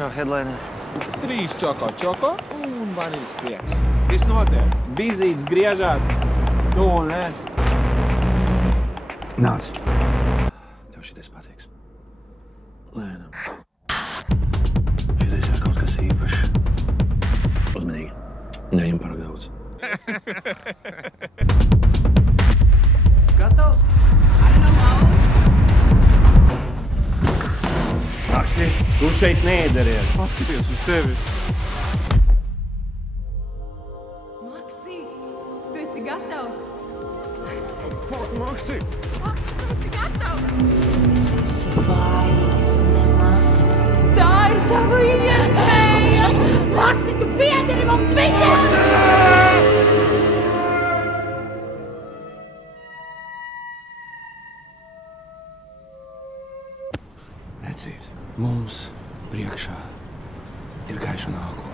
Čau, headline. 3 čoko un vanīļas prieks. Viss notiek. Bizītes griežās. Tu un es. Nāc. Tev šitais patiks. Lēnam. Šitais ir kaut kas īpašs. Uzmanīgi. Neņem pārāk daudz. Gatavs? Taksi, tu šeit neiedaries. Paskaties uz sevi. Maksi, tu esi gatavs? Fuck, Maksi! Tu esi gatavs? Es esmu vājīgs nemaz. Tā ir tava iespēja! Maksi, tu piederi mums visiem! Necīt, mums priekšā ir gaiša nākotne.